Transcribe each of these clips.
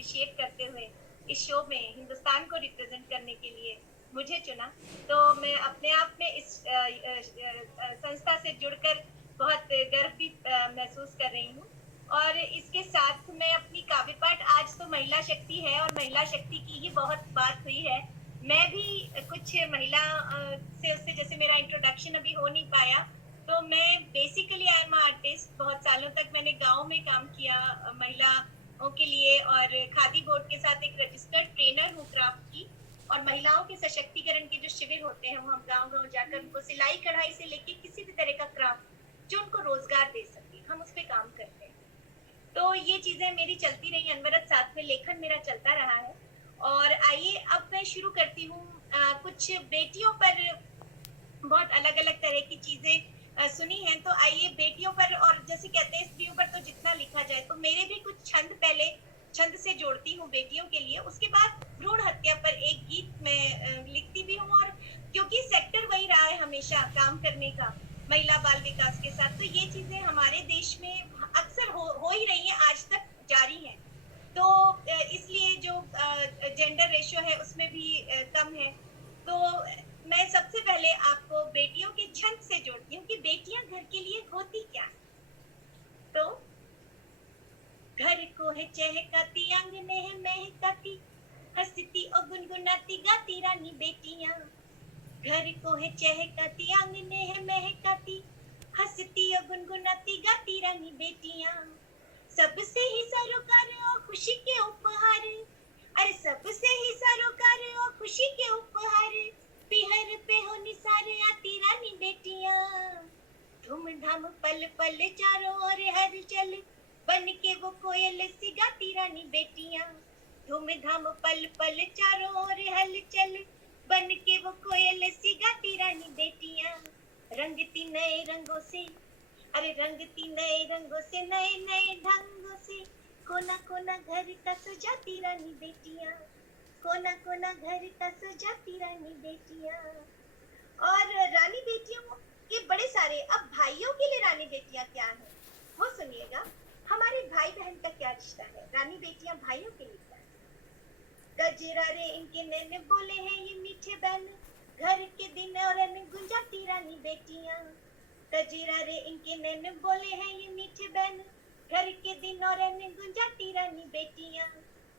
Appreciate करते हुए इस शो में हिंदुस्तान को रिप्रेजेंट करने के लिए मुझे चुना। तो मैं अपने आप में इस संस्था से जुड़कर बहुत गर्व भी महसूस कर रही हूँ। और इसके साथ मैं अपनी काव्य पाठ, आज तो महिला शक्ति है और महिला शक्ति की ही बहुत बात हुई है। मैं भी कुछ महिला से उससे, जैसे मेरा इंट्रोडक्शन अभी हो नहीं पाया, तो मैं बेसिकली आई एम आर्टिस्ट। बहुत सालों तक मैंने गांव में काम किया महिलाओं के लिए, और खादी बोर्ड के साथ एक रजिस्टर्ड ट्रेनर हूँ क्राफ्ट की। और महिलाओं के सशक्तिकरण के जो शिविर होते हैं वो हम गांव गांव जाकर उनको सिलाई कढ़ाई से लेके किसी भी तरह का क्राफ्ट जो उनको रोजगार दे सके, हम उस पर काम करते हैं। तो ये चीजें मेरी चलती रही अनवरत, साथ में लेखन मेरा चलता रहा है। और आइए अब मैं शुरू करती हूँ। कुछ बेटियों पर बहुत अलग अलग तरह की चीजें सुनी हैं, तो आइए बेटियों पर, और जैसे कहते हैं स्त्रियों पर तो जितना लिखा जाए, तो मेरे भी कुछ छंद, पहले छंद से जोड़ती हूँ बेटियों के लिए, उसके बाद भ्रूण हत्या पर एक गीत मैं लिखती भी हूँ। और क्योंकि सेक्टर वही रहा है हमेशा काम करने का, महिला बाल विकास के साथ, तो ये चीजें हमारे देश में अक्सर हो ही रही हैं, आज तक जारी हैं। तो इसलिए जो जेंडर रेशियो है उसमें भी कम है। तो मैं सबसे पहले आपको बेटियों के छंद से जोड़ती हूँ कि बेटियां घर के लिए होती क्या है। तो घर को है चहकाती, आंगने है महकाती, हंसती और गुनगुनाती गाती रानी बेटियां। घर को है चहकाती, आंगने है महकाती, हंसती और गुनगुनाती गाती रानी बेटियां। सबसे ही सरोकार और खुशी के उपहार, अरे सबसे ही सरोकार और खुशी के उपहार, पिहर पे हो निसार आती रानी बेटियां। धूमधाम पल पल चारों ओर हर चल, बन के वो कोयल सी गाती रानी बेटियां। धूमधाम पल पल चारों ओर हलचल, बन के वो कोयल सी गाती रानी बेटियां। रंगती नए रंगों से, अरे रंगती नए रंगों से, नए नए ढंगों से, कोना कोना घर का सजाती रानी बेटियां। कोना कोना घर का सजाती रानी बेटियां। और रानी बेटियों के बड़े सारे, अब भाइयों के लिए रानी बेटियां क्या है वो सुनिएगा। हमारे भाई बहन का क्या रिश्ता है, रानी बेटियां भाइयों के लिए क्या है। गजरा रे इनके नैन बोले हैं ये मीठे बहन, घर के दिन और गुंजाती रानी बेटियां। गजरा रे इनके नैन बोले हैं ये मीठे बहन, घर के दिन और गुंजाती रानी बेटियां।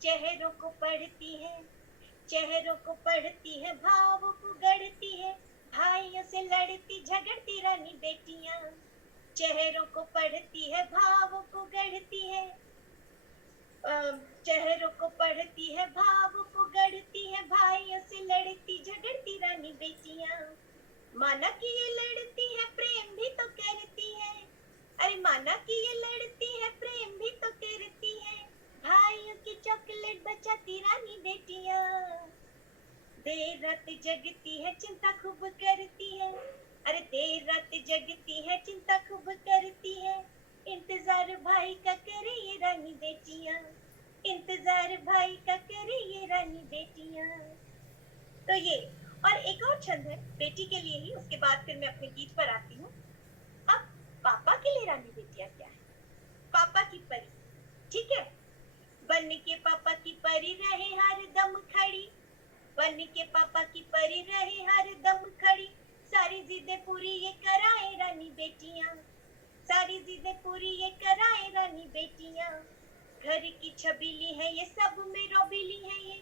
चेहरों को पढ़ती है, चेहरों को पढ़ती है, भावों को गढ़ती है, भाइयों से लड़ती झगड़ती रानी बेटियां। चेहरों को पढ़ती है, भावों को गढ़ती है, चेहरों को पढ़ती है, भावों को गढ़ती है, भाइयों से लड़ती झगड़ती रानी बेटियां। माना कि ये लड़ती है प्रेम भी तो करती है, अरे माना कि ये लड़ती है प्रेम भी तो करती है, भाइयों की चॉकलेट बचाती रानी बेटियां। देर रात जगती है चिंता खूब करती है, अरे देर रात जगती है चिंता खूब करती है, इंतजार भाई का करे ये रानी बेटियां। इंतजार भाई का करे ये रानी बेटियां। तो ये, और एक और छंद है बेटी के लिए ही, उसके बाद फिर मैं अपने गीत पर आती हूँ। अब पापा के लिए रानी बेटियां क्या है। पापा की परी, ठीक है, बन के पापा की परी रहे हर दम खड़ी, बन के पापा की परी रहे हर दम खड़ी, सारी जिदें पूरी ये कराए रानी बेटियां। सारी जिदें पूरी ये कराए रानी बेटियां। घर की छबीली है ये, सब में रोबीली है ये,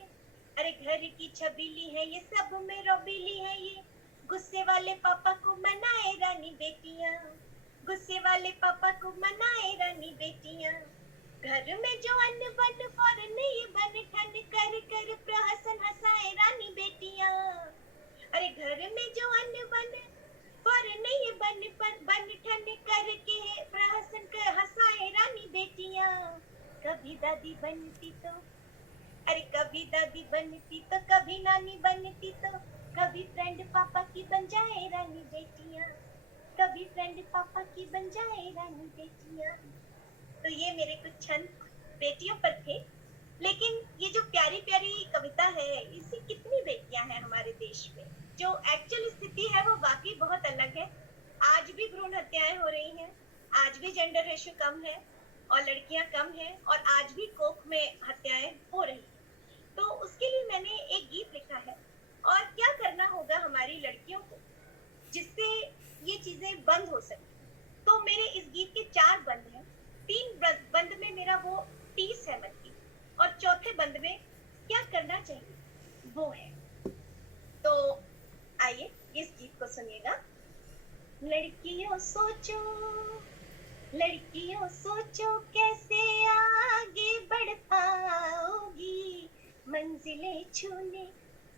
अरे घर की छबीली है ये, सब में रोबीली है ये, गुस्से वाले पापा को मनाए रानी बेटियां। गुस्से वाले पापा को मनाए रानी बेटियां। घर में जो अन्न बन फौरन ये बन ठन कर कर प्रहसन हंसाए रानी बेटियां। अरे घर में जो अन्न बन फौरन ये बन पर बन ठन कर के प्रहसन कर हंसाए रानी बेटियां। कभी दादी बनती तो, अरे कभी दादी बनती तो, कभी नानी बनती तो, कभी फ्रेंड पापा की बन जाए रानी बेटियां। कभी फ्रेंड पापा की बन जाए रानी बेटियां। तो ये मेरे कुछ छंद बेटियों पर थे। लेकिन ये जो प्यारी प्यारी कविता है, इससे कितनी बेटियां हैं हमारे देश में, जो एक्चुअल स्थिति है वो वाकई बहुत अलग है। आज भी भ्रूण हत्याएं हो रही हैं, आज भी जेंडर रेशियो कम है और लड़कियां कम हैं, और आज भी कोख में हत्याएं वो है। तो आइए इस गीत को सुनिएगा। लड़कियों सोचो, लड़कियों सोचो कैसे आगे बढ़ पाओगी, मंजिलें छूने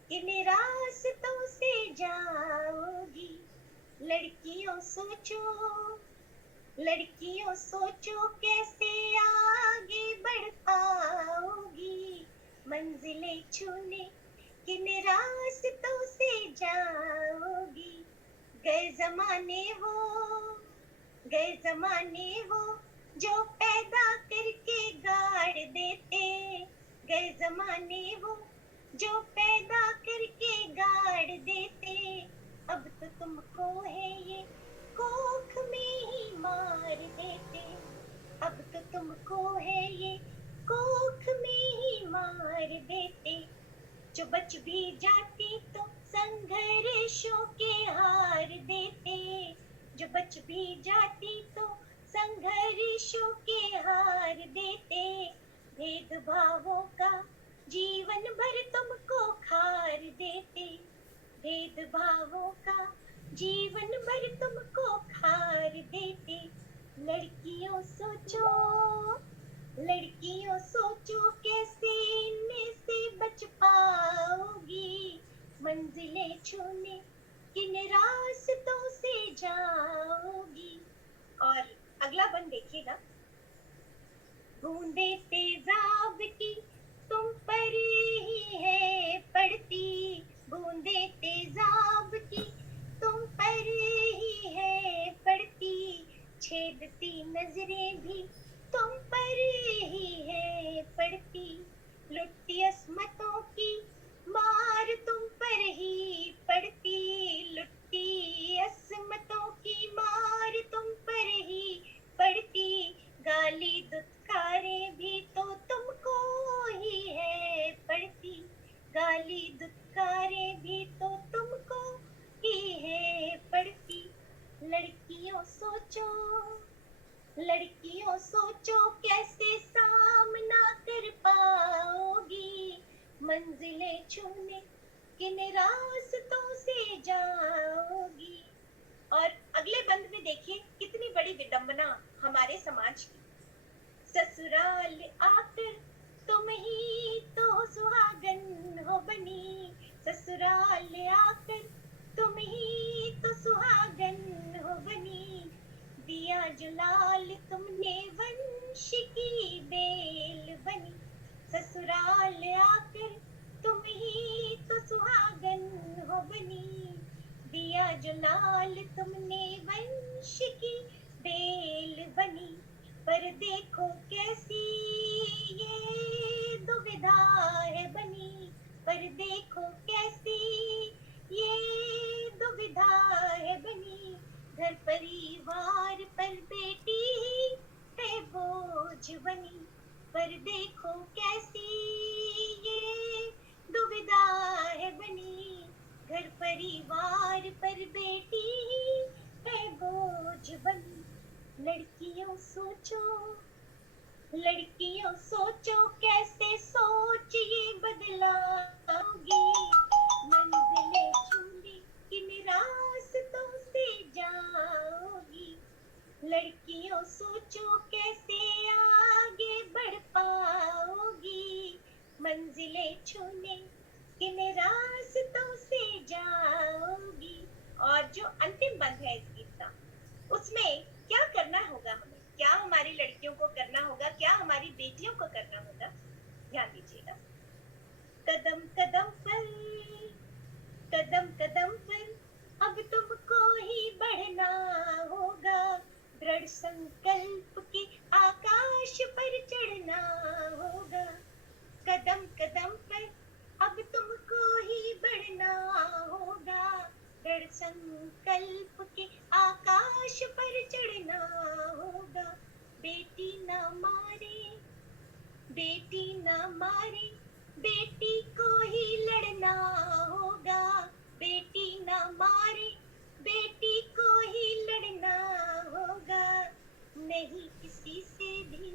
किन रास्तों से जाओगी। लड़कियों सोचो, लड़कियों सोचो कैसे आगे बढ़ पाओगी, मंजिलें छूने किन रास्तों से जाओगी। गए जमाने वो, गए जमाने वो जो पैदा करके गाड़ देते, गए जमाने वो जो पैदा करके गाड़ देते, अब तो तुमको है ये कोख में ही मार देते, अब तो तुमको है ये कोख में ही मार देते। जो बच भी जाती तो संघर्षों के हार देते, जो बच भी जाती तो संघर्षों के हार देते। भेदभावों का जीवन भर तुमको खार देते, भेदभावों का जीवन भर तुमको खार देते। लड़कियों सोचो, लड़कियों सोचो कैसे इनमें से बच पाओगी, मंजिलें छूने किन रास्तों से जाओगी। और अगला बंद देखिएगा। बूंदे तेजाब की तुम पर ही है पड़ती, बूंदे तेजाब की तुम पर ही है पड़ती, छेदती नजरें भी तुम पर ही है पड़ती। लुटती अस्मतों की मार तुम पर ही पड़ती, लुटती अस्मतों की मार तुम पर ही पड़ती। गाली दुत्कारें भी तो तुमको ही है पड़ती, गाली दुत्कारें भी तो तुमको ही है पड़ती। लड़कियों सोचो, लड़कियों सोचो कैसे सामना कर पाओगी, मंजिलें छूने किन रास्तों से जाओगी। और अगले बंद में देखिए कितनी बड़ी विडंबना हमारे समाज की। ससुराल आकर तुम ही तो सुहागन हो बनी, ससुराल आकर तुम ही तो सुहागन हो बनी। दिया जुलाल तुमने वंश की बेल बनी, ससुराल आकर तुम ही तो सुहागन हो बनी। दिया जुलाल तुमने वंश की बेल बनी। पर देखो कैसी ये दुविधा है बनी, पर देखो कैसी ये दुविधा है बनी। घर परिवार पर बेटी है बोझ बनी, पर देखो कैसी ये दुविधा है बनी। घर परिवार पर बेटी है बोझ बनी। लड़कियों सोचो, लड़कियों सोचो कैसे सोच ये बदलाओगी, मंजिलें छूने किन रास्तों से जाओगी। लड़कियों सोचो कैसे आगे बढ़ पाओगी, मंजिलें छूने किन रास्तों से जाओगी। और जो अंतिम बंद है इस गीत का, उसमें क्या करना होगा हमें, क्या हमारी लड़कियों को करना होगा, क्या हमारी बेटियों को करना होगा, ध्यान दीजिएगा। कदम कदम पर, कदम कदम पर अब तुमको ही बढ़ना होगा, दृढ़ संकल्प के आकाश पर चढ़ना होगा। कदम कदम पर अब तुमको ही बढ़ना होगा, दृढ़ संकल्प के आकाश पर चढ़ना होगा। बेटी न मारे, बेटी न मारे, बेटी को ही लड़ना होगा। बेटी न मारे, बेटी को ही लड़ना होगा। नहीं किसी से भी,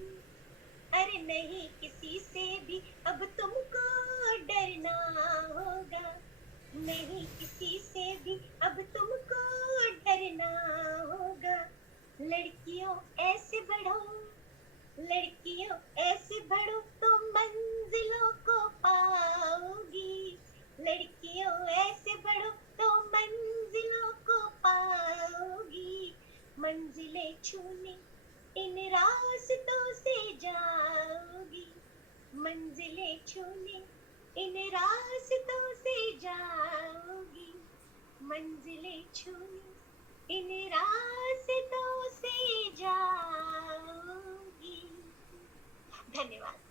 अरे नहीं किसी से भी अब तुमको डरना होगा। होगा, नहीं किसी से भी अब तुमको डरना होगा। लड़कियों ऐसे बढ़ो, लड़कियों ऐसे बढ़ो तो मंजिलों को पाओगी। लड़कियों ऐसे बढ़ो तो मंजिलों को पाओगी। मंजिलें छूने इन रास्तों से जाओगी। मंजिलें छूने इन रास्तों से जाओगी। मंजिलें छूने इन रास्तों से जाओगी। धन्यवाद।